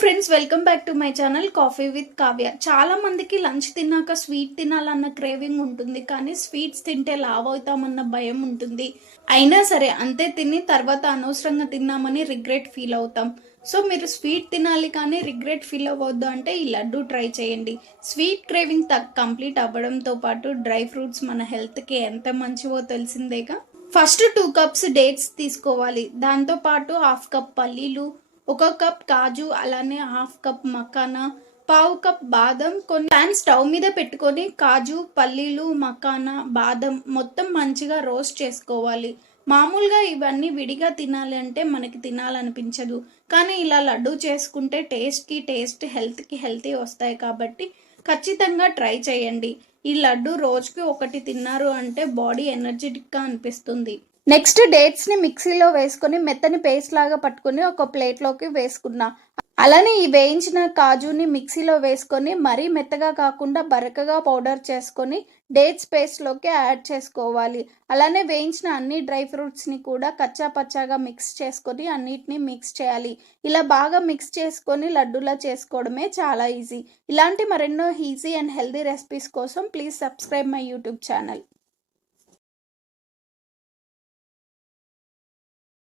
Friends, welcome back to my channel coffee with Kavya. చాలా మందికి lunch తిన్నాక స్వీట్ తినాలన్న క్రేవింగ్ ఉంటుంది, కానీ స్వీట్స్ తింటే లావ్ అవుతామన్న భయం ఉంటుంది. అయినా సరే అంతే తిని తర్వాత అనవసరంగా తిన్నామని రిగ్రెట్ ఫీల్ అవుతాం. సో మీరు స్వీట్ తినాలి కానీ రిగ్రెట్ ఫీల్ అవ్వద్దు అంటే ఈ లడ్డు ట్రై చేయండి. స్వీట్ క్రేవింగ్ కంప్లీట్ అవ్వడంతో పాటు డ్రై ఫ్రూట్స్ మన హెల్త్కి ఎంత మంచివో తెలిసిందేగా. ఫస్ట్ 2 కప్స్ డేట్స్ తీసుకోవాలి. దాంతో పాటు హాఫ్ కప్ పల్లీలు, 1 కప్ కాజు, అలానే హాఫ్ కప్ మకానా, పావు కప్ బాదం. కొన్ని ప్యాన్ స్టవ్ మీద పెట్టుకొని కాజు, పల్లీలు, మకానా, బాదం మొత్తం మంచిగా రోస్ట్ చేసుకోవాలి. మామూలుగా ఇవన్నీ విడిగా తినాలి అంటే మనకి తినాలనిపించదు, కానీ ఇలా లడ్డు చేసుకుంటే టేస్ట్కి టేస్ట్, హెల్త్కి హెల్తీ వస్తాయి. కాబట్టి ఖచ్చితంగా ట్రై చేయండి. ఈ లడ్డు రోజుకి 1 తిన్నారు అంటే బాడీ ఎనర్జెటిక్గా అనిపిస్తుంది. నెక్స్ట్ డేట్స్ ని మిక్సీలో వేసుకొని మెత్తని పేస్ట్ లాగా పట్టుకొని ఒక ప్లేట్లోకి వేసుకున్నా. అలానే ఈ వేయించిన కాజుని మిక్సీలో వేసుకొని మరీ మెత్తగా కాకుండా బరకగా పౌడర్ చేసుకొని డేట్స్ పేస్ట్లోకి యాడ్ చేసుకోవాలి. అలానే వేయించిన అన్ని డ్రై ఫ్రూట్స్ని కూడా కచ్చా పచ్చాగా మిక్స్ చేసుకొని అన్నిటినీ మిక్స్ చేయాలి. ఇలా బాగా మిక్స్ చేసుకొని లడ్డూలా చేసుకోవడమే చాలా ఈజీ. ఇలాంటి మరెన్నో ఈజీ అండ్ హెల్దీ రెసిపీస్ కోసం please subscribe my YouTube channel.